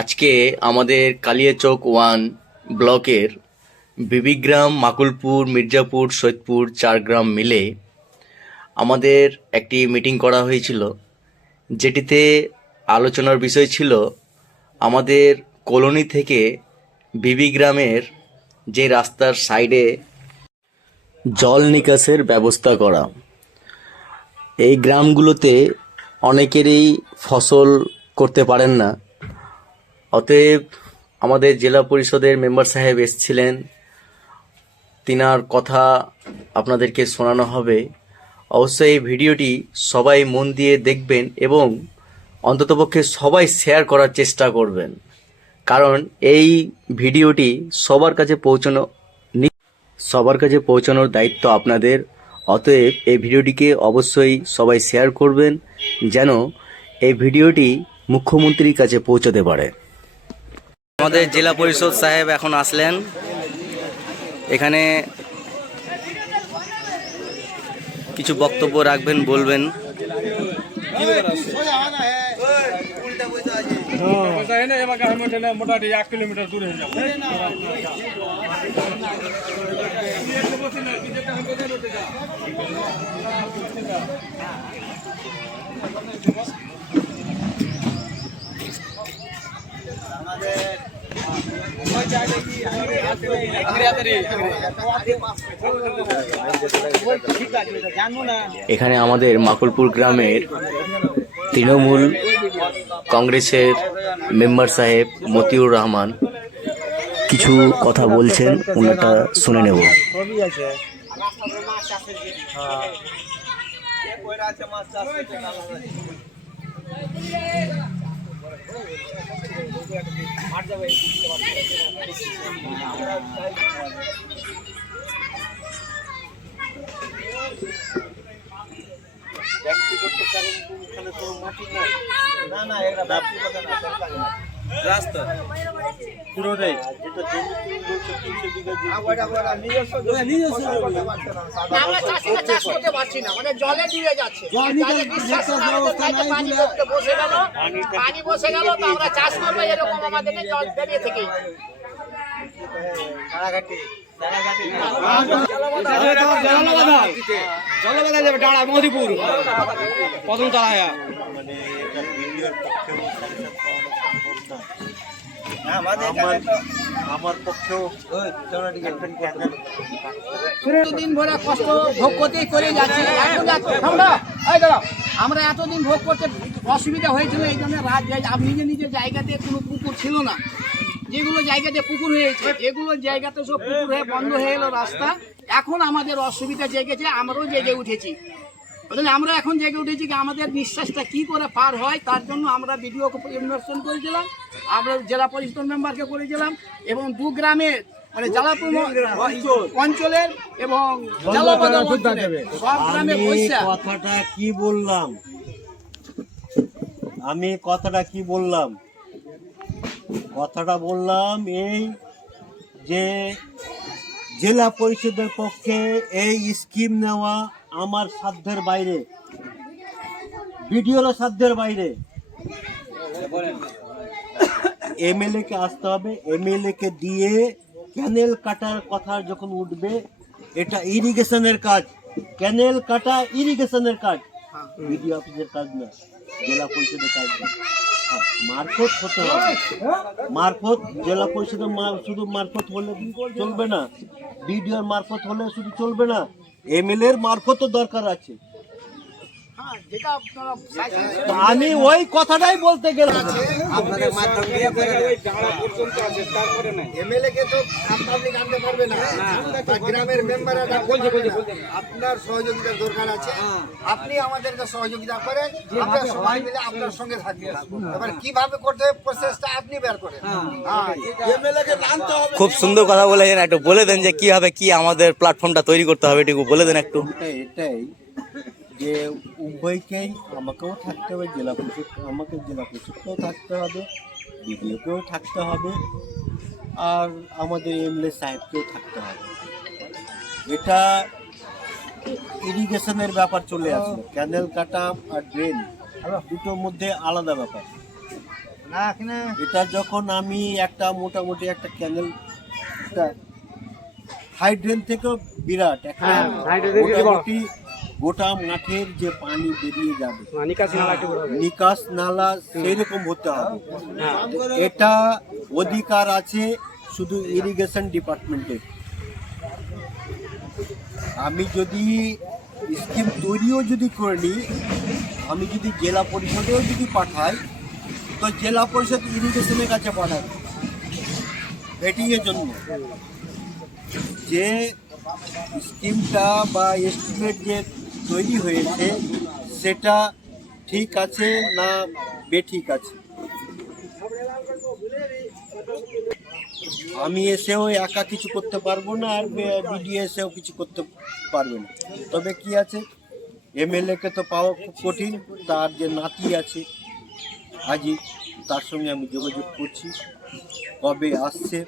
আজকে আমাদের কালিয়াচক 1 ব্লকের বিবিগ্রাম, মাকুলপুর, মির্জাপুর, সৈয়দপুর 4 গ্রাম মিলে আমাদের একটি মিটিং করা হয়েছিল, যেটিতে আলোচনার বিষয় ছিল আমাদের কলোনি থেকে বিবিগ্রামের যে রাস্তার সাইডে জল নিকাশের ব্যবস্থা করা। এই গ্রামগুলোতে অনেকেরই ফসল করতে পারেন না, অতএব আমাদের জেলা পরিষদের মেম্বার সাহেব এসেছিলেন, তিনার কথা আপনাদেরকে শোনানো হবে। অবশ্যই এই ভিডিওটি সবাই মন দিয়ে দেখবেন এবং অন্ততপক্ষে সবাই শেয়ার করার চেষ্টা করবেন, কারণ এই ভিডিওটি সবার কাছে পৌঁছানোর দায়িত্ব আপনাদের। অতএব এই ভিডিওটিকে অবশ্যই সবাই শেয়ার করবেন, যেন এই ভিডিওটি মুখ্যমন্ত্রীর কাছে পৌঁছাতে পারে। আমাদের জেলা পরিষদ সাহেব এখন আসলেন, এখানে কিছু বক্তব্য রাখবেন, বলবেন। মোটামুটি 1 কিলোমিটার দূরে হয়ে যাবে। এখানে আমাদের মাকুলপুর গ্রামের তৃণমূল কংগ্রেসের মেম্বার সাহেব মতিউর রহমান কিছু কথা বলছেন, ওনাটা শুনে নেব। রাস্তা পুরোটাই চাষ করতে পারছি না, মানে জলে ডুবে যাচ্ছে। পানি বসে গেল তো আমরা চাষ করবো, এরকম আমাদের জল বেরিয়ে থেকে জলবাধা যাবে ডাড়া মোদিপুর প্রথম তারা আমার পক্ষেও দিন ভরে কষ্ট ভোগ করতেই করে যাচ্ছি। আমরা এতদিন ভোগ করতে অসুবিধা হয়েছিল, এই জন্য নিজের নিজের জায়গাতে কোনো পুকুর ছিল না। যেগুলো জায়গাতে পুকুর হয়েছে, এগুলো জায়গাতে সব পুকুর হয়ে বন্ধ হয়ে গেল রাস্তা। এখন আমাদের অসুবিধা জেগেছে, আমরাও জেগে উঠেছি। আমরা এখন জেগে উঠেছি কি আমাদের নিঃশ্বাসটা কি করে পার হয়, তার জন্য আমরা ভিডিওকে ইনভেস্টমেন্ট করেছিলাম, আমরা জেলা পরিষদ মেম্বারকে করেছিলাম, এবং 2 গ্রামের মানে জালাপুর অঞ্চলের এবং সব গ্রামে কথাটা কি বললাম, আমি কথাটা কি বললাম, কথাটা বললাম এই যে জেলা পরিষদের পক্ষে এই স্কিম নেওয়া আমার সাধ্যের বাইরে, বিডিওর সাধ্যের বাইরে। এমএলএ কে আসতে হবে, এমএলএ কে দিয়ে ক্যানেল কাটার কথা যখন উঠবে, এটা ইরিগেশনের কাজ, ক্যানেল কাটা ইরিগেশনের কাজ, বিডিও অফিসের কাজ না, জেলা পরিষদের কাজ না। মারফত হতে হবে, মারফত জেলা পরিষদের শুধু মারফত হলে চলবে না, বিডিওর মারফত হলে শুধু চলবে না, এমএলএ এর মারফতও দরকার আছে। আমি ওই কথাটাই বলতে গেলাম। আপনাদের মাধ্যম দিয়ে এমএলএ কে তো আপনি আনতে পারবে না, গ্রামের মেম্বাররা আপনার সহযোগিতার দরকার আছে। আপনি আমাদেরকে সহযোগিতা করেন, আমরা সবাই মিলে আপনার সঙ্গে থাকবো। এবার কিভাবে করতে হবে প্রসেসটা আপনি বের করেন। এমএলএ কে আনতে হবে। খুব সুন্দর কথা বলেছেন, একটু বলে দেন যে কিভাবে কি আমাদের প্ল্যাটফর্মটা তৈরি করতে হবে, এটুকু বলে দেন একটু। এটাই যে উভয়কেই আমাকেও থাকতে হবে, জেলা পরিষদকেও থাকতে হবে, বিডিওকেও থাকতে হবে, আর আমাদের এমএলএ সাহেবকেও থাকতে হবে। এটা ইরিগেশনের ব্যাপার চলে আসলো, ক্যানেল কাটা আর ড্রেন দুটোর মধ্যে আলাদা ব্যাপার। এটা যখন আমি একটা মোটামুটি একটা ক্যানেল হাইড্রেন থেকেও বিরাট একটা মোটামুটি গোটা মাঠের যে পানি বেরিয়ে যাবে নিকাশ নালা সেই রকম হতে হবে। এটা অধিকার আছে শুধু ইরিগেশন ডিপার্টমেন্টের। আমি যদি স্কিম তৈরিও যদি করে নিই, আমি যদি জেলা পরিষদেও যদি পাঠাই, তো জেলা পরিষদ ইরিগেশনের কাছে পাঠাবে ভেটিংয়ের জন্য যে স্কিমটা বা এস্টিমেট যে তৈরি হয়েছে সেটা ঠিক আছে না বেঠিক আছে। আমি এসেও একা কিছু করতে পারবো না, আর বিডিও এসেও কিছু করতে পারবে না। তবে কি আছে, এমএলএকে তো পাওয়া খুব কঠিন। তার যে নাতি আছে আজই, তার সঙ্গে আমি যোগাযোগ করছি, কবে আসছে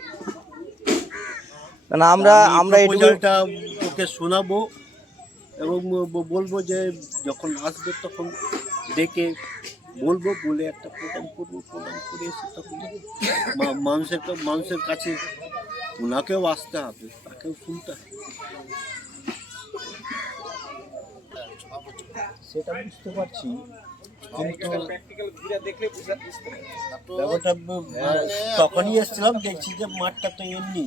আমরা প্রপোজালটা ওকে শোনাবো এবং বলবো যে যখন আসবে তখন ডেকে বলবো, বলে একটা প্রোগ্রাম করবো। প্রোগ্রাম করে এসে তখন মানুষের কাছে ওনাকেও আসতে হবে, তাকেও শুনতে হবে। সেটা বুঝতে পারছি, কিন্তু ব্যাপারটা তখনই এসেছিলাম, দেখছি যে মাঠটা তো এমনি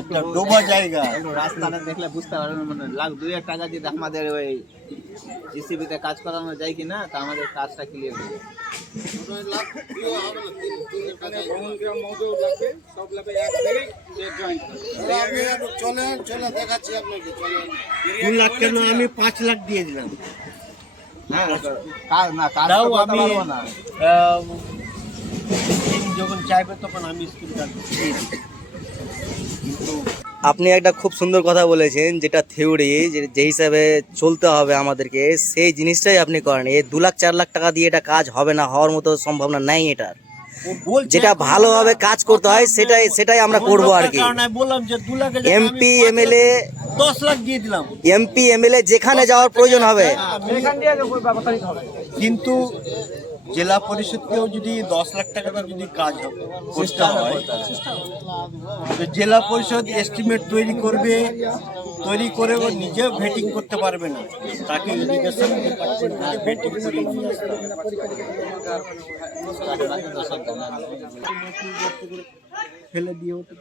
একটা ডোবা জায়গা। রাস্তাটা দেখলে বুঝতে পারবেন, মানে লাখ 2-1 টাকা যদি আমাদের ওই জিসিবিতে কাজ করানো যায় কিনা, তা আমাদের কাজটা ক্লিয়ার হবে। চলে দেখাচ্ছি আপনাকে, চলেন। 2 লাখ কেন, আমি 5 লাখ দিয়ে দিলাম। হ্যাঁ, কাজ তাও তো করতে আমি পারবো না। যখন চাইবে তখন আমি স্কিমটা দিয়ে দিই। কিন্তু আপনি একটা খুব সুন্দর কথা বলেছেন, যেটা থিওরি, যে হিসাবে চলতে হবে আমাদেরকে, সেই জিনিসটাই আপনি করেন। এই 2 লাখ 4 লাখ টাকা দিয়ে এটা কাজ হবে না, হওয়ার মতো সম্ভাবনা নাই এটার। ও বলছে যেটা ভালোভাবে কাজ করতে হয় সেটাই আমরা করব আর কি। কারণ আমি বললাম যে 2 লাখের এমপি এমএলএ 10 লাখ দিয়ে দিলাম। এমপি এমএলএ যেখানে যাওয়ার প্রয়োজন হবে, কিন্তু জেলা পরিষদকেও যদি 10 লাখ টাকাটা যদি কাজ করতে হয়, তো জেলা পরিষদ এস্টিমেট তৈরি করবে, তৈরি করে ও নিজেও ভেটিং করতে পারবে না, তাকে ইরিগেশন ডিপার্টমেন্ট থেকে ভেটিং করে নিয়ে আসতে হবে। ফেলে দিয়ে হতো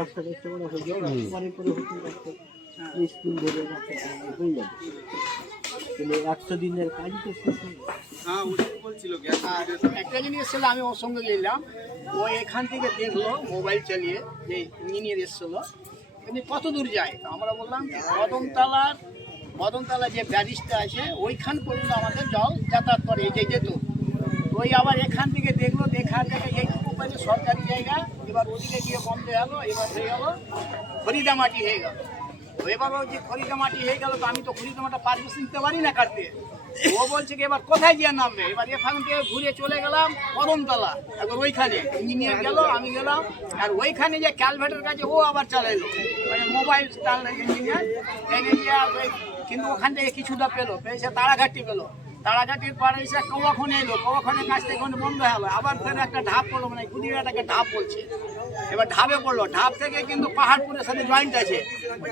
রাস্তাটা একটু বড় হয়ে যাবে, পরে হতো রাস্তা স্কুল ধরে রাস্তা হয়ে যাবে। কিন্তু 100 দিনের কাজই তো শেষ হয়ে যাবে। একটা জিনিস ছিল, আমি ওর সঙ্গে গেলাম, ও এখান থেকে দেখলো মোবাইল চালিয়ে যে ইঞ্জিনিয়ার এসেছিল, এমনি কত দূর যায়। তো আমরা বললাম বদনতলা যে ব্যারিজটা আছে ওইখান পর্যন্ত আমাদের জল যাতায়াত করে, এই যে যেত। ওই আবার এখান থেকে দেখলো, দেখার থেকে এইটুকু পাইছে সরকারি জায়গা, এবার ওদিকে গিয়ে বন্ধ হয়ে গেলো, এবার হয়ে গেল খরিদামাটি হয়ে গেল। এবার ওই যে খরিদামাটি হয়ে গেল, তো আমি তো খরিদামাটা পারমিশন নিতে পারি না কাটতে। ও বলছে কি এবার কোথায় গিয়ে নামবে, এবার এখান থেকে ঘুরে চলে গেলাম কদমতলা। এবার ওইখানে ইঞ্জিনিয়ার গেল, আমি গেলাম, আর ওইখানে যে ক্যালভেটের কাছে ও আবার চালাইলো, মানে মোবাইল ইঞ্জিনিয়ার এনে গিয়ে, কিন্তু ওখান থেকে কিছুটা পেলো, পেয়েছে তারাঘাটি পেলো। তারাঘাটির পরে এসে কখন এলো, কখনের কাছ থেকে বন্ধ হলো, আবার ফের একটা ঢাপ পড়লো, মানে গুদিরাটাকে ঢাপ বলছে। এবার ঢাবে পড়লো, ঢাপ থেকে কিন্তু পাহাড়পুরের সাথে জয়েন্ট আছে,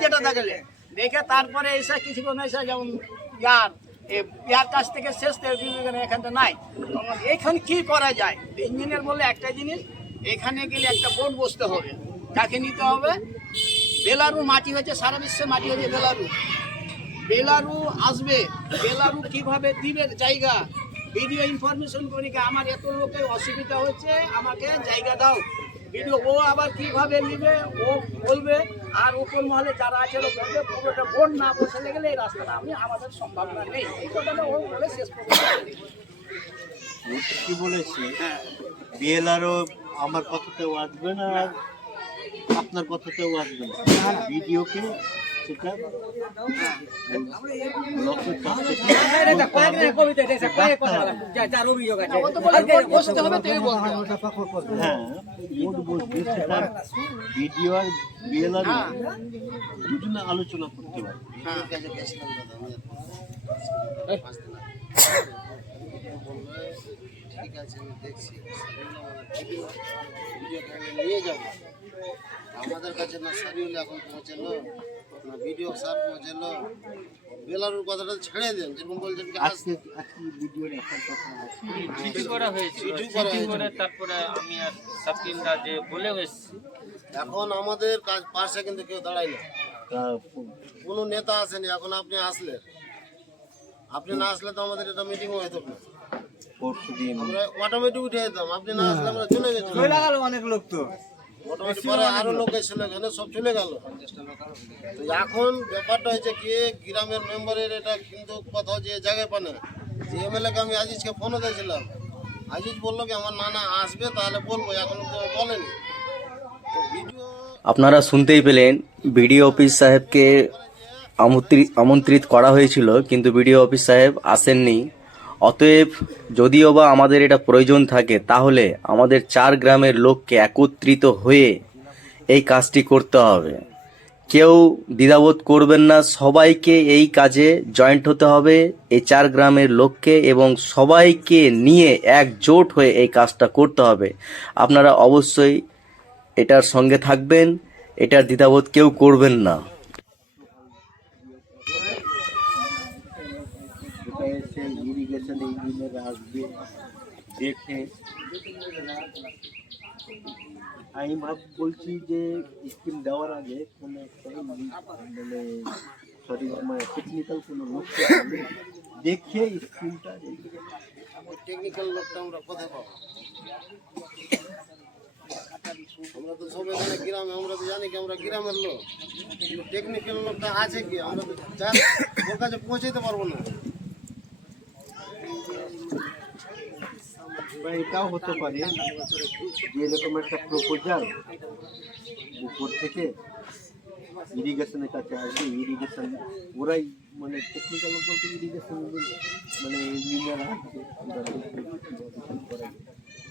যেটা দেখলে দেখে তারপরে এসে কিছুক্ষণ এসে যেমন ইয়ার কাছ থেকে শেষ এখানটা নাই। এখানে কি করা যায়, ইঞ্জিনিয়ার বললে একটা জিনিস, এখানে গেলে একটা বোর্ড বসতে হবে। কাকে নিতে হবে? বেলারু মাটি হয়েছে, সারা বিশ্বে মাটি হয়েছে বেলারু আসবে, বেলারু কিভাবে দিবে জায়গা, ভিডিও ইনফরমেশন করি আমার এত লোকের অসুবিধা হচ্ছে, আমাকে জায়গা দাও। ভিডিও ও আবার কিভাবে নিবে ও বলবে, আর উপর মহলে যারা আছে বলবে, পুরোটা বোর্ড না বসে গেলে এই রাস্তাটা আমাদের সম্ভাবনা নেই। এই কথাটা ও বলে শেষ পর্যন্ত কি বলেছে, বিএলআরও আমার কথাতেও আসবে না, আপনার কথাতেও আসবে না, ভিডিওকে সেটা ভিডিও আর বিএলআর দুজনে আলোচনা করতে পারে। ঠিক আছে আমি দেখছি ভিডিও নিয়ে যাব আমাদের কাছে না সারিউল এখন পৌঁছালো না ভিডিও স্যার পৌঁছালো বেলারুর কথাটা ছেড়ে দেন যেরকম বলছেন কি আজকে ভিডিও দেখার কথা আছে চিঠি করা হয়েছে চিঠি করে তারপরে আমি আর সাবকিনরা যে বলে এসেছি এখন আমাদের কাজ পাশে কিন্তু কেউ দাঁড়ায় না তা কোনো নেতা আসেনি এখন আপনি আসলেন আপনি না আসলে তো আমাদের এটা মিটিংও হতো না পরশুদিন আমরা অটোমেটিক উঠে যেতাম আপনি না আসলে আমরা চলে গেছিলাম লাগালো অনেক লোক তো অটোমেটিক পরে আরো লোক এসেছিল এখানে সব চলে গেল তো এখন ব্যাপারটা হচ্ছে কি গ্রামের মেম্বারের এটা কিন্তু কথা হচ্ছে এই জায়গায় পানে যে এমএলএ কে আমি আজিজকে ফোনও দিয়েছিলাম আজিজ বললো কি আমার নানা আসবে তাহলে বলবো এখনো তো বলেনি তো ভিডিও আপনারা শুনতেই পেলেন বিডিও অফিস সাহেবকে আমন্ত্রিত করা হয়েছিল, কিন্তু বিডিও অফিস সাহেব আসেননি। অতএব যদিও বা আমাদের এটা প্রয়োজন থাকে, তাহলে আমাদের 4 গ্রামের লোককে একত্রিত হয়ে এই কাজটি করতে হবে। কেউ দ্বিধাবোধ করবেন না, সবাইকে এই কাজে জয়েন্ট হতে হবে, এই 4 গ্রামের লোককে, এবং সবাইকে নিয়ে একজোট হয়ে এই কাজটা করতে হবে। আপনারা অবশ্যই এটার সঙ্গে থাকবেন, এটার দ্বিধাবোধ কেউ করবেন না। এটা এসে ইরিগেশন ইঞ্জিনিয়ার আসবে দেখে আমি বলছি যে স্কিম দেওয়ার আগে কোনো মানে সরি মানে টেকনিক্যাল কোনো লোককে আনবে, দেখে স্কিমটা টেকনিক্যাল লোকটা আমরা কোথায় পাবো আমরা তো সব এখানে গ্রামে আমরা তো জানি কি আমরা গ্রামের লোক টেকনিক্যাল লোকটা আছে কি আমরা তো ওর কাছে পৌঁছাইতে পারবো না বা এটাও হতে পারে যে এরকম একটা প্রপোজাল উপর থেকে ইরিগেশনের কাছে আসবে, ইরিগেশন ওরাই মানে টেকনিক্যাল বলতে ইরিগেশন মানে ইঞ্জিনিয়ার আসবে, ওরা দেখবে কিভাবে কি করা যায়।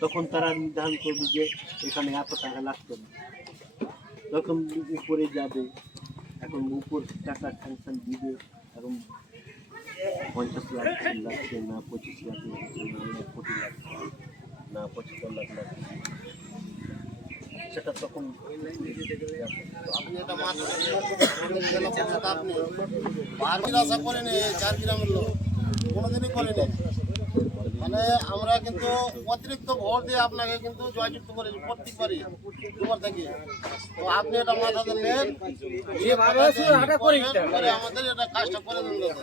তখন তারা নির্ধারণ করবে যে এখানে এত টাকা লাগবে না, তখন উপরে যাবে। এখন উপর টাকা স্যাংশন দিবে, এখন 50 লাখ লাগছে না 25 লাখ লাগছে না 40 লাখ না 75 লাখ লাগছে, সেটা তখন আপনি এটা মাত্র আপনি বারবার আশা করেন 4 গ্রামের লোক কোনোদিনই করেনি। মানে আমরা কিন্তু অতিরিক্ত ভোট দিয়ে আপনাকে কিন্তু জয়যুক্ত করেছি প্রত্যেকবারই দুবার থেকে। তো আপনি এটা মাথাতে নেন, করে আমাদের এটা কাজটা করে দেন দাদা।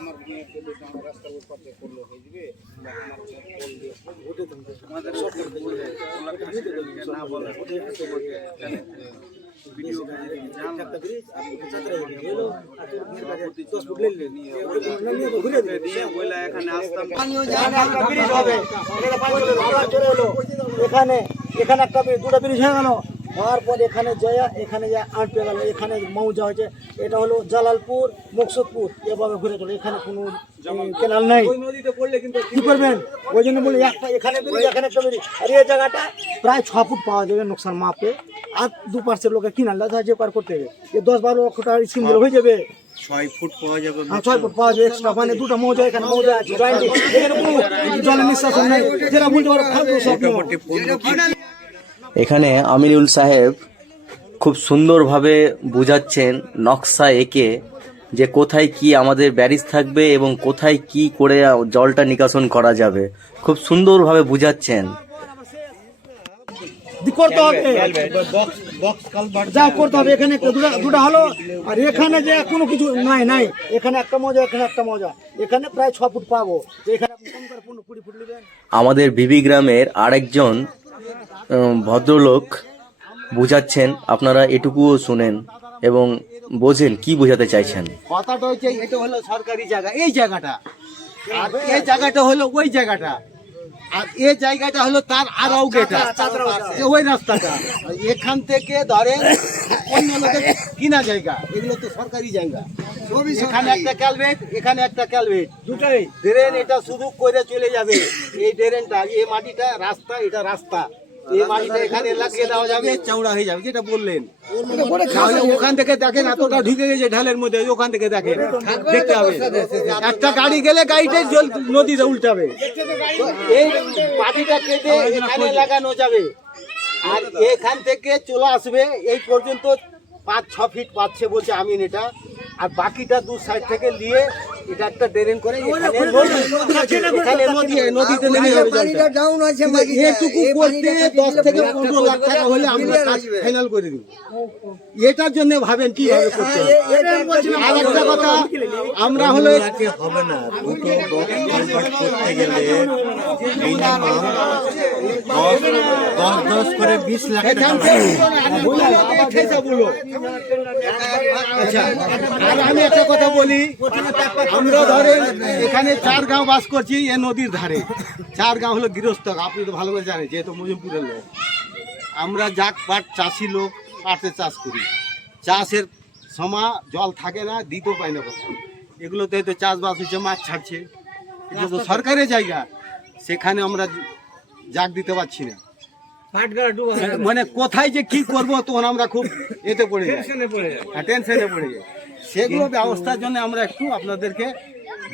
এখানে এখানে একটা দুটো ব্রিজ হয়ে গেল, হওয়ার পর এখানে জয়া এখানে যা আটকে গেল, এখানে মৌজা হয়েছে, এটা হলো জালালপুর মকসুদপুর, এভাবে ঘুরে চলো। এখানে কোনো কেনাল নাই, কি করবেন? ওই জন্য বলি একটা এখানে ব্রিজ এখানে একটা ব্রিজ, আর এই জায়গাটা প্রায় 6 ফুট পাওয়া যাবে নোকসান মাপে, আর 2% লোকে কিনালটা সাহায্য পার করতে হবে। 10-12 লক্ষ টাকার স্কিম দিলে হয়ে যাবে। 6 ফুট পাওয়া যাবে, 6 ফুট পাওয়া যাবে এক্সট্রা, মানে 2টা মৌজা এখানে মৌজা আছে, এখানে কোনো জলের নিঃশ্বাসন নেই, যেটা বলতে পারো ফালতু সব নিয়ম। এখানে আমিনুল সাহেব খুব সুন্দরভাবে বুঝাচ্ছেন নকশা এঁকে, যে কোথায় কি আমাদের ব্যারিজ থাকবে এবং কোথায় কি করে জলটা নিকাশন করা যাবে। খুব সুন্দরভাবে বুঝাচ্ছেন। করতে হবে বক্স কালভার্ট যা করতে হবে। এখানে দুটা হলো, আর এখানে যে কোনো কিছু নাই, এখানে একটা মজা এখানে একটা মজা, এখানে প্রায় 6 ফুট পাবো, এখানে আপনি কম করে 15-20 ফুট নেবেন। আমাদের বিবি গ্রামের আরেকজন ভদ্রলোক বুঝাচ্ছেন, আপনারা এটুকুও শুনেন এবং বোঝেন কি বোঝাতে চাইছেন। কথাটা হচ্ছে এটা হলো সরকারি জায়গা, এই জায়গাটা, আর এই জায়গাটা হলো ওই জায়গাটা, আর এই জায়গাটা হলো তার আর গেটা, ওই রাস্তাটা এখান থেকে ধরেন অন্য লোকের কিনা জায়গা, এগুলো তো সরকারি জায়গা। এখানে একটা ক্যালভেট, এখানে একটা ক্যালভেট, দুটাই ড্রেন, এটা শুধু করে চলে যাবে। এই ড্রেনটা, এই মাটিটা রাস্তা, এটা রাস্তা, এই মাটিটা এখানে লাগিয়ে দেওয়া যাবে, চওড়া হয়ে যাবে, যেটা বললেন। তাহলে ওখান থেকে দেখেন এতটা ঢুকে গেছে ঢালের মধ্যে, ওখান থেকে দেখেন, দেখতে হবে। একটা গাড়ি গেলে গাড়িটাই জল নদীতে উল্টাবে। তো এই মাটিটা কেটে এখানে লাগানো যাবে, আর এখান থেকে চলে আসবে এই পর্যন্ত 5-6 ফিট পাচ্ছে বলছে আমি এটা, আর বাকিটা দু সাইড থেকে নিয়ে এটা একটা ড্রেন করে এখানে নদীতে নেমে যাবে জলটা। এটুকু করতে 10 থেকে 15 লাখ টাকা হলে আমরা কাজ ফাইনাল করে দিব। এটার জন্য ভাবেন কি হবে করতে হবে। আর একটা কথা, আমরা হলো হবে না, দুটো কনভার্ট করতে গেলে মিনিমাম 10 করে 20 লাখ টাকা আচ্ছা, আর আমি একটা কথা বলি, আমরা ধরেন এখানে 4 গাঁও বাস করছি এ নদীর ধারে। 4 গাঁও হলো গৃহস্থ, আপনি তো ভালো করে জানেন, যেহেতু মজিমপুরের লোক। আমরা জাক পাট চাষি লোক, পাটে চাষ করি। চাষের সময় জল থাকে না, দিতেও পাই না কথা। এগুলোতে তো চাষবাস হচ্ছে, মাছ ছাড়ছে, এটা তো সরকারের জায়গা, সেখানে আমরা জাগ দিতে পারছি না। মানে কোথায় যে কি করব তখন আমরা খুব এতে পড়ে যাই, টেনশনে পড়ে যাই। সেগুলো ব্যবস্থার জন্য আমরা একটু আপনাদেরকে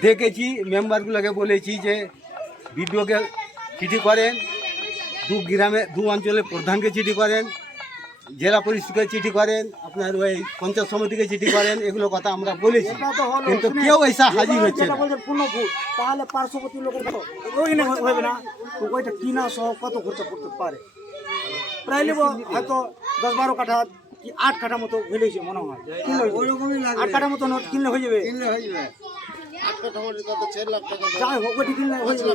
দেখেছি, মেম্বারগুলোকে বলেছি যে বিডিওকে চিঠি করেন, দু অঞ্চলের প্রধানকে চিঠি করেন, জেলা পরিষদকে চিঠি করেন, আপনার ওই পঞ্চায়েত সমিতিকে চিঠি করেন, এগুলো কথা আমরা বলেছি, কিন্তু কেউ এসা হাজির হচ্ছে না। তাহলে পার্শ্ববর্তী লোকের ওইখানে হবে না, তো ওইটা কিনা সহ কত খরচা করতে পারে? প্রায় নেব হয়তো 10-12 কাঠা কি 8 কাঠা মতো হইলেছে মনে হয়, কিনলে 8 কাঠা মতো কিনলে হয়ে যাবে। যাই হোক, ওইটি কিনলে হয়ে যাবে,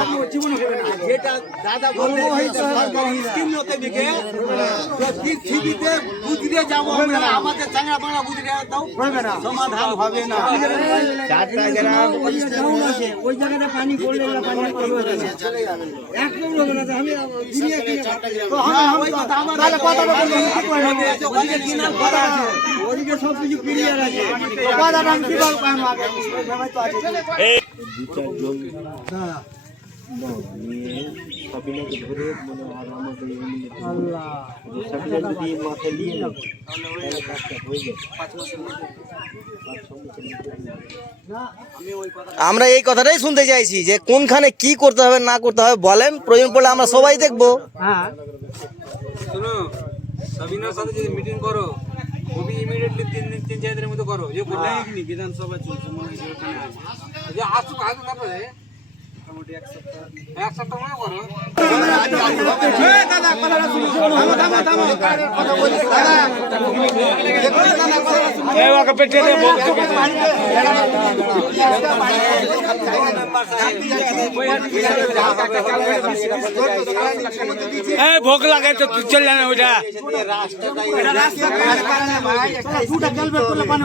আর তো জীবনে হবে না। যেটা দাদা বললো সরকারি স্কিম হতে দিকে পৃথিবীতে বুঝতে যাবো হবে না, আমাদের চাঙ্গা বাংলা বুঝতে দাও হবে না, সমাধান হবে না। 4টা গ্রাম ওই জায়গাটা পানি পড়লে পানি একদম হবে না। আমি তাহলে কথাটা বলুন, ওদিকে কিনার কথা আছে, ওদিকে সব কিছু ক্লিয়ার আছে, কথাটা আমি কি বলবো? আগে সবাই তো আছে। আমরা এই কথাটাই শুনতে চাইছি যে কোনখানে কি করতে হবে না করতে হবে বলেন, প্রয়োজন পড়লে আমরা সবাই দেখবো। হ্যাঁ, শোনো, সাবিনার সাথে যদি মিটিং করো, খুবই ইমিডিয়েটলি 3-4 দিনের মধ্যে করো। যে বললে কি বিধানসভা চলছে মনে হয় ওখানে আছে, যে আসুক আগে তারপরে মোটামুটি এক সপ্তাহ মনে করো। ভোগ লাগে তো চল জানা ওইটা দুটা ক্যালকুলেট করলে পানি